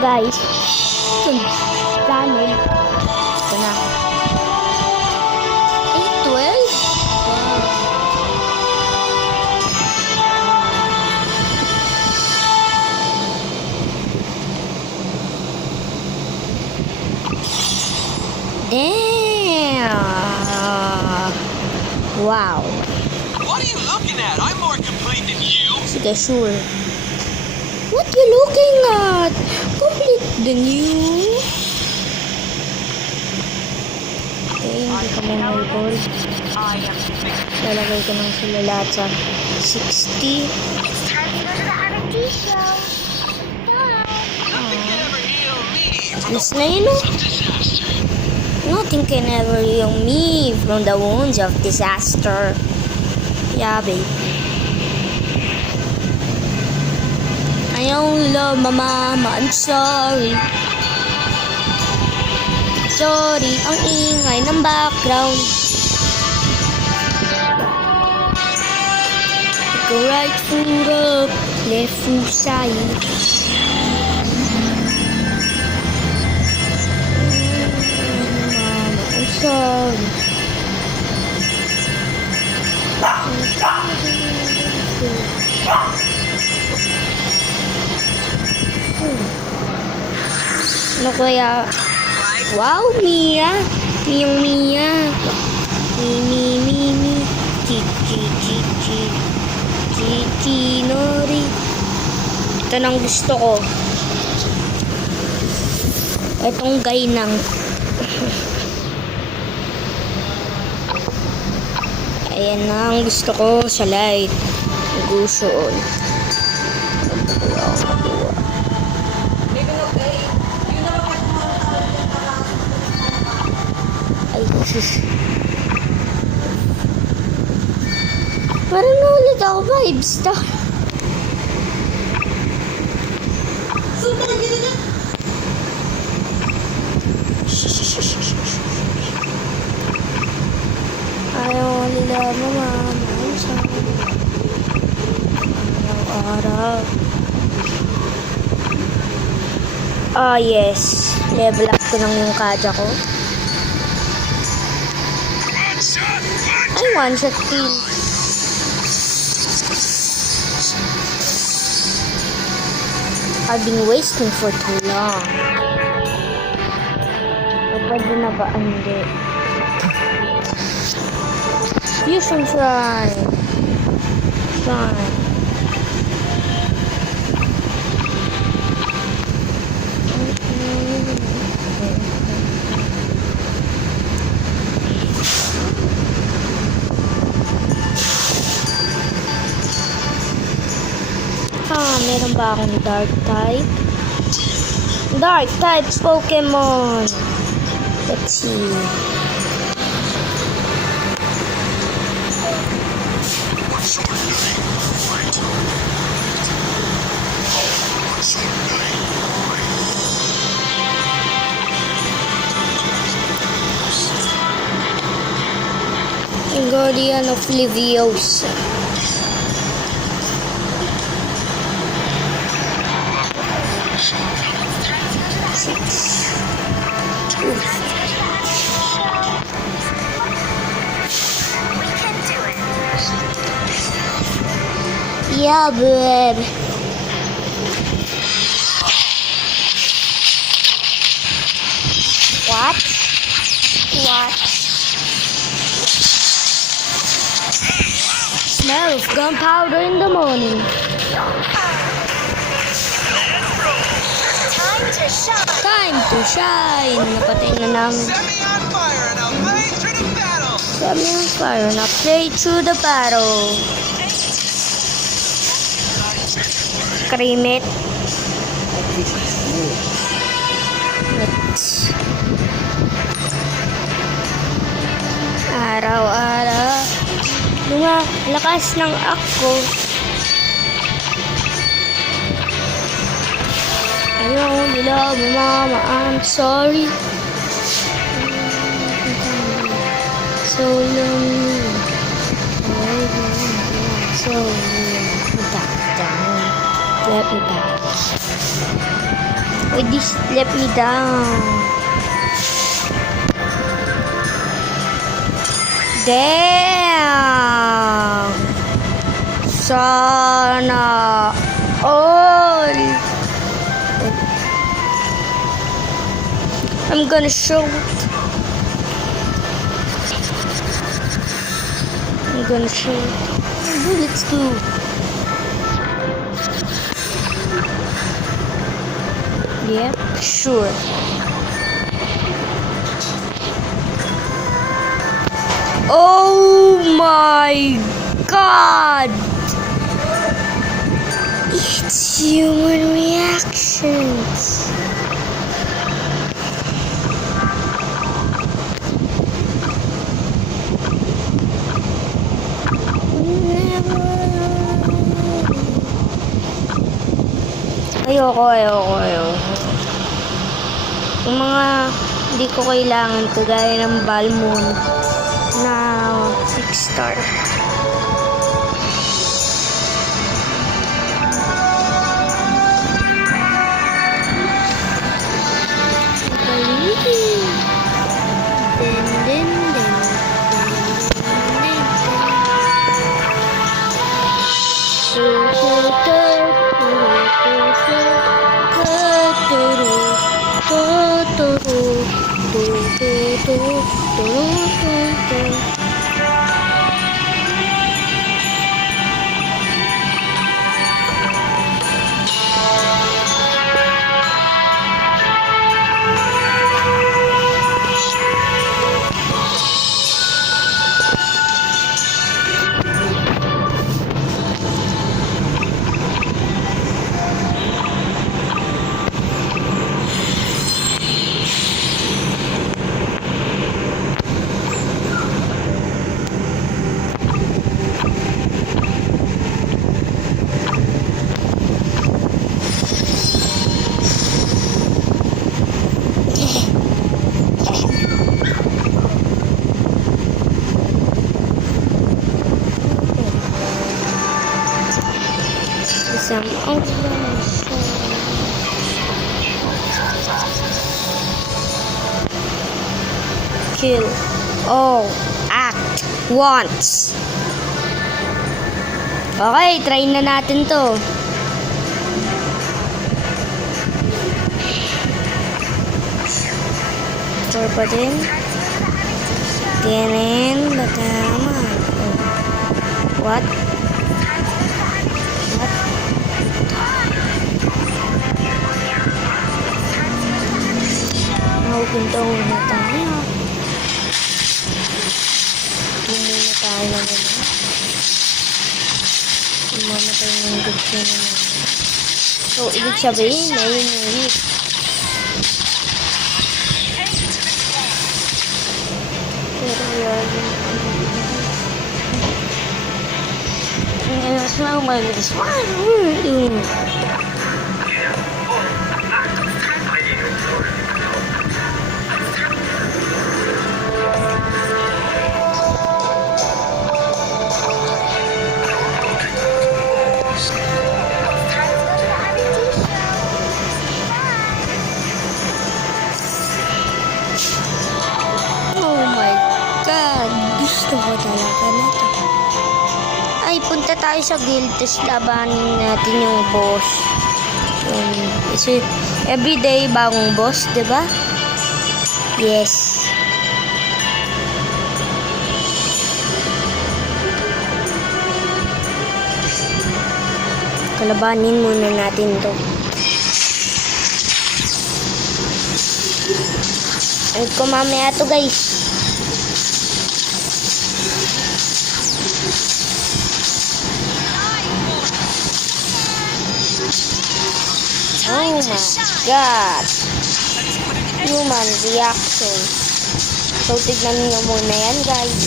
guys. Channel. Ito na. 812? Damn. Wow. What are you looking at? I'm more complete than you. Sige, sure. What you looking at? Complete than you. Okay, hindi ka muna i-gold. Lalagay ko ng sila lahat sa 60. It's time to go to the R&D show. Nothing can ever heal me from Alis na yun, oh. the disaster. Nothing can ever heal me from the wounds of disaster. Yeah, babe. I only love my mama, I'm sorry. Sorry, ang ingay ng background. Go right foot up, left foot side. Mama, I'm sorry. Ano kaya? Wow, Mia! Miyang Mia! Mi. Chi, Nori. Ito nang gusto ko. Itong gainang. Ayan na ang gusto ko sa light. Gusoon. Ay, sus. Parang naulit ako vibes to. Ayaw nila mamamahan sa araw-araw. Ah, yes. Level up ko lang yung kaja ko. Ay, one shot kill. I've been wasting for too long. Pwede na ba? Hindi. Fusion Shrine. Meron ba akong dark type? Dark type Pokemon. Let's see. Guardian of Leviosa. Yeah, babe. What? Smell of gunpowder in the morning. Time to shine. Napatay na namin. Set me on fire and I'll blaze through the battle. Set me on fire and I'll play through the battle. Cream it. Let's. Araw-araw. Lakas ng ako. Ayaw nila, mama, I'm sorry. So lonely. So lonely. Let me back. Why this let me down? Damn! Sana all. I'm gonna shoot. I'm gonna shoot. Bullets too. Yep, sure. Oh my god! It's human reactions. Ayoko. Yung mga hindi ko kailangan kagaya ng Balmond na 6 star. Some kill all at once. Okay, try na natin to. Sure pa din. Tienen batama. What? Punta muna tayo. Muna tayo na gano'n. Mamatay ng gudso na naman. So, ibig sabihin, ayun yung hit. Pero yun. Ngayon, smell my this one. Gusto ko talaga na to. Ay, punta tayo sa guild, tapos labanin natin yung boss. Kasi everyday bagong boss, diba? Yes. Kalabanin muna natin to. At ko mamaya to, guys. Oh my god! Human reaction. So, tignan nyo muna yan, guys.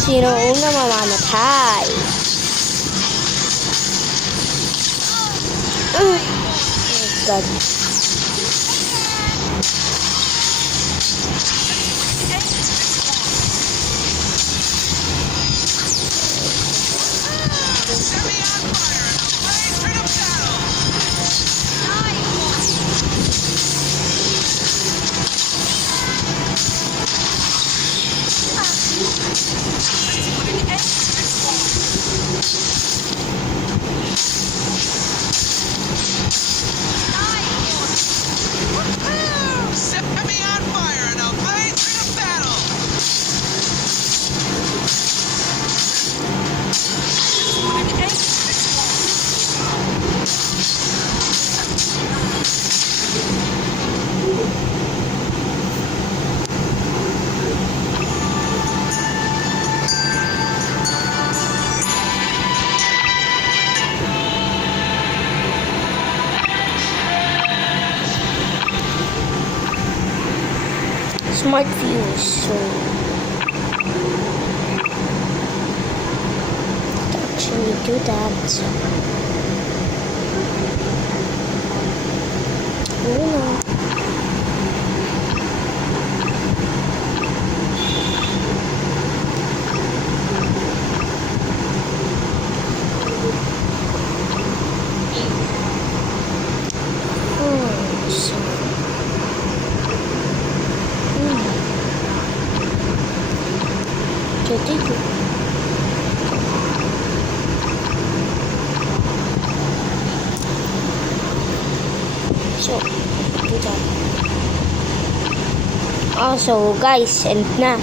Sino una mamamatay? Oh my god. smart fuse. So, to actually do that. Uno. So, jadi ko. So, do that. Also, guys, end na.